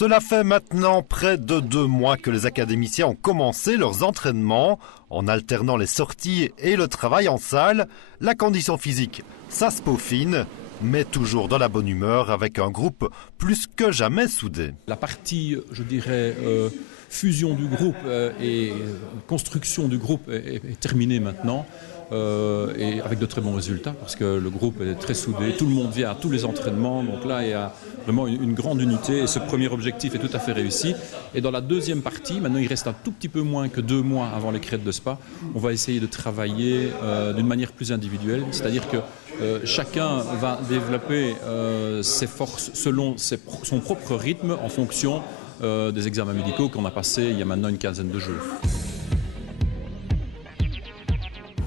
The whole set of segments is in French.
Cela fait maintenant près de 2 mois que les académiciens ont commencé leurs entraînements. En alternant les sorties et le travail en salle, la condition physique, ça se peaufine, mais toujours dans la bonne humeur avec un groupe plus que jamais soudé. La partie, je dirais, fusion du groupe et construction du groupe est terminée maintenant. Et avec de très bons résultats parce que le groupe est très soudé, tout le monde vient à tous les entraînements, donc là il y a vraiment une grande unité et ce premier objectif est tout à fait réussi. Et dans la deuxième partie, maintenant il reste un tout petit peu moins que 2 mois avant les crêtes de Spa, on va essayer de travailler d'une manière plus individuelle, c'est-à-dire que chacun va développer ses forces selon son propre rythme en fonction des examens médicaux qu'on a passés il y a maintenant une quinzaine de jours.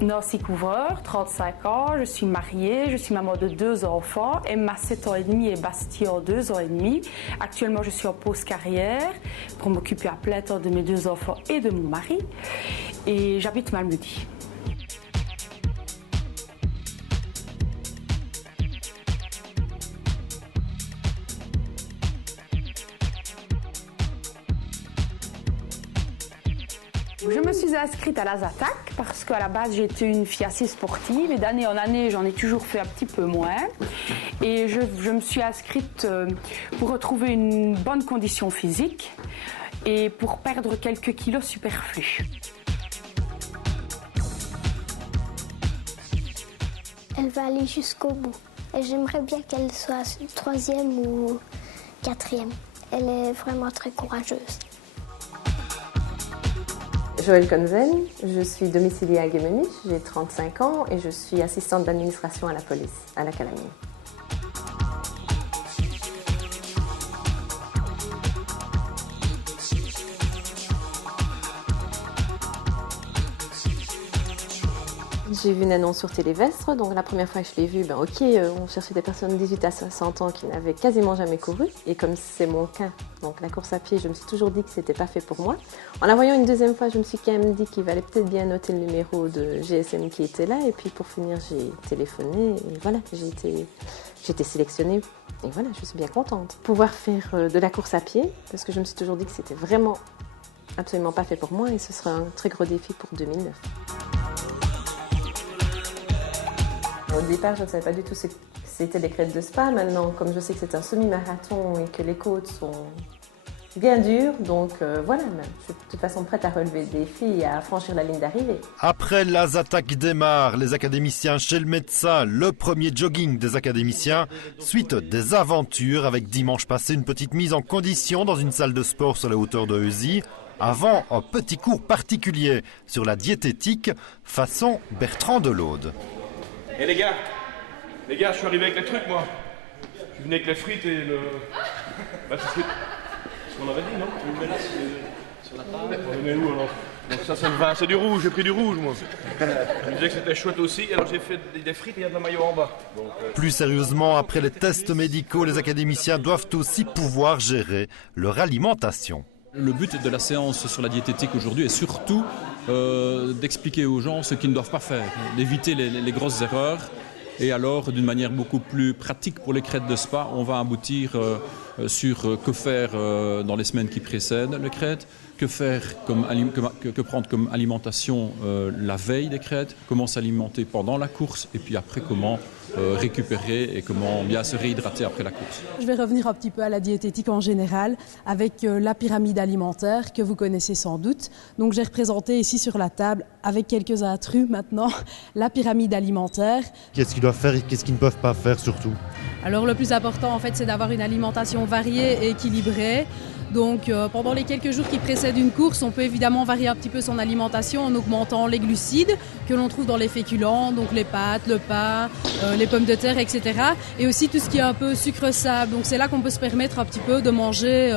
Nancy Couvreur, 35 ans, je suis mariée, je suis maman de 2 enfants, Emma 7 ans et demi et Bastien 2 ans et demi. Actuellement, je suis en pause carrière pour m'occuper à plein temps de mes 2 enfants et de mon mari. Et j'habite Malmedy. Je me suis inscrite à la ZATAC parce qu'à la base j'étais une fille assez sportive et d'année en année j'en ai toujours fait un petit peu moins. Et je me suis inscrite pour retrouver une bonne condition physique et pour perdre quelques kilos superflus. Elle va aller jusqu'au bout. Et j'aimerais bien qu'elle soit 3e ou 4e. Elle est vraiment très courageuse. Joëlle Konzen, je suis domiciliée à Guémenich, j'ai 35 ans et je suis assistante d'administration à la police, à l'académie. J'ai vu une annonce sur Télévestre, donc la première fois que je l'ai vue, on cherchait des personnes de 18 à 60 ans qui n'avaient quasiment jamais couru. Et comme c'est mon cas, donc la course à pied, je me suis toujours dit que c'était pas fait pour moi. En la voyant une deuxième fois, je me suis quand même dit qu'il valait peut-être bien noter le numéro de GSM qui était là. Et puis pour finir, j'ai téléphoné et voilà, j'ai été sélectionnée. Et voilà, je suis bien contente. Pouvoir faire de la course à pied, parce que je me suis toujours dit que c'était vraiment absolument pas fait pour moi et ce sera un très gros défi pour 2009. Au départ, je ne savais pas du tout ce que c'était les crêtes de Spa. Maintenant, comme je sais que c'est un semi-marathon et que les côtes sont bien dures, donc voilà, je suis de toute façon prête à relever le défi et à franchir la ligne d'arrivée. Après la ZATAC démarre, les académiciens chez le médecin, le premier jogging des académiciens, suite des aventures avec dimanche passé une petite mise en condition dans une salle de sport sur la hauteur de Heusies, avant un petit cours particulier sur la diététique façon Bertrand Delaude. Eh les gars, je suis arrivé avec les trucs moi. Je suis venu avec les frites et le... Bah c'est ce qu'on avait dit, non? Tu me mets là sur la table. On est où alors? Donc ça c'est le vin, c'est du rouge, j'ai pris du rouge moi. Je me disais que c'était chouette aussi, alors j'ai fait des frites et il y a de la mayo en bas. Donc, Plus sérieusement, après les tests médicaux, les académiciens doivent aussi pouvoir gérer leur alimentation. Le but de la séance sur la diététique aujourd'hui est surtout d'expliquer aux gens ce qu'ils ne doivent pas faire, d'éviter les grosses erreurs. Et alors, d'une manière beaucoup plus pratique pour les crêtes de Spa, on va aboutir sur que faire dans les semaines qui précèdent les crêtes, que prendre comme alimentation la veille des crêtes, comment s'alimenter pendant la course et puis après comment récupérer et comment bien se réhydrater après la course. Je vais revenir un petit peu à la diététique en général avec la pyramide alimentaire que vous connaissez sans doute. Donc j'ai représenté ici sur la table avec quelques intrus maintenant la pyramide alimentaire. Qu'est-ce qu'ils doivent faire et qu'est-ce qu'ils ne peuvent pas faire surtout? Alors le plus important en fait c'est d'avoir une alimentation variée et équilibrée. Donc pendant les quelques jours qui précèdent une course, on peut évidemment varier un petit peu son alimentation en augmentant les glucides que l'on trouve dans les féculents, donc les pâtes, le pain, les pommes de terre, etc. Et aussi tout ce qui est un peu sucre-sable. Donc c'est là qu'on peut se permettre un petit peu de manger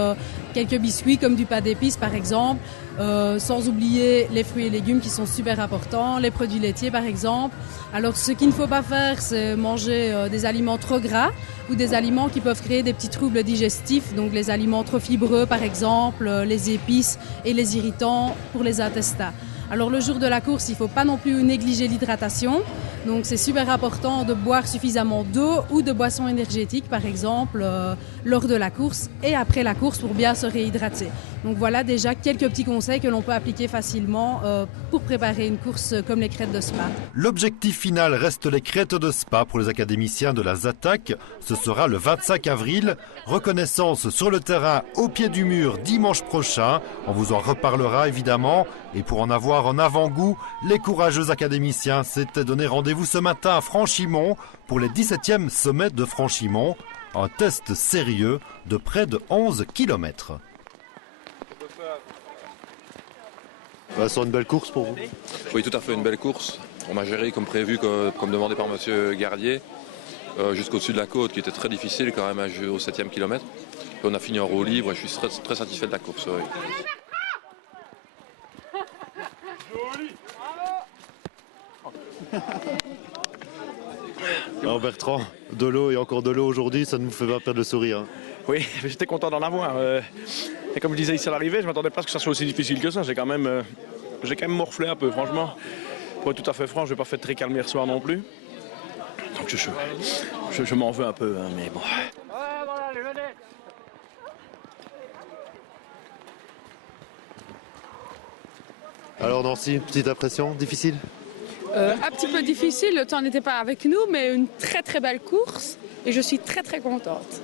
quelques biscuits comme du pain d'épices par exemple, sans oublier les fruits et légumes qui sont super importants, les produits laitiers par exemple. Alors ce qu'il ne faut pas faire, c'est manger des aliments trop gras ou des aliments qui peuvent créer des petits troubles digestifs, donc les aliments trop fibreux par exemple, les épices et les irritants pour les intestins. Alors le jour de la course, il ne faut pas non plus négliger l'hydratation. Donc c'est super important de boire suffisamment d'eau ou de boissons énergétiques par exemple lors de la course et après la course pour bien se réhydrater. Donc voilà déjà quelques petits conseils que l'on peut appliquer facilement pour préparer une course comme les crêtes de Spa. L'objectif final reste les crêtes de Spa pour les académiciens de la ZATAC. Ce sera le 25 avril. Reconnaissance sur le terrain au pied du mur dimanche prochain. On vous en reparlera évidemment. Et pour en avoir un avant-goût, les courageux académiciens s'étaient donné rendez-vous ce matin à Franchimont pour les 17e sommets de Franchimont. Un test sérieux de près de 11 km. Ça sera une belle course pour vous. Oui, tout à fait, une belle course. On a géré comme prévu, comme demandé par monsieur Gardier, jusqu'au-dessus de la côte, qui était très difficile quand même au 7e kilomètre. Et on a fini en roue libre et je suis très, très satisfait de la course. Oui. Alors Bertrand, de l'eau et encore de l'eau aujourd'hui, ça ne nous fait pas perdre le sourire. Oui, j'étais content d'en avoir. Et comme je disais ici à l'arrivée, je ne m'attendais pas à ce que ça soit aussi difficile que ça. J'ai quand même morflé un peu, franchement. Pour être tout à fait franc, je n'ai pas fait très calme hier soir non plus. Donc je m'en veux un peu, hein, mais bon. Alors Nancy, petite impression, difficile? Un petit peu difficile, le temps n'était pas avec nous, mais une très très belle course et je suis très très contente.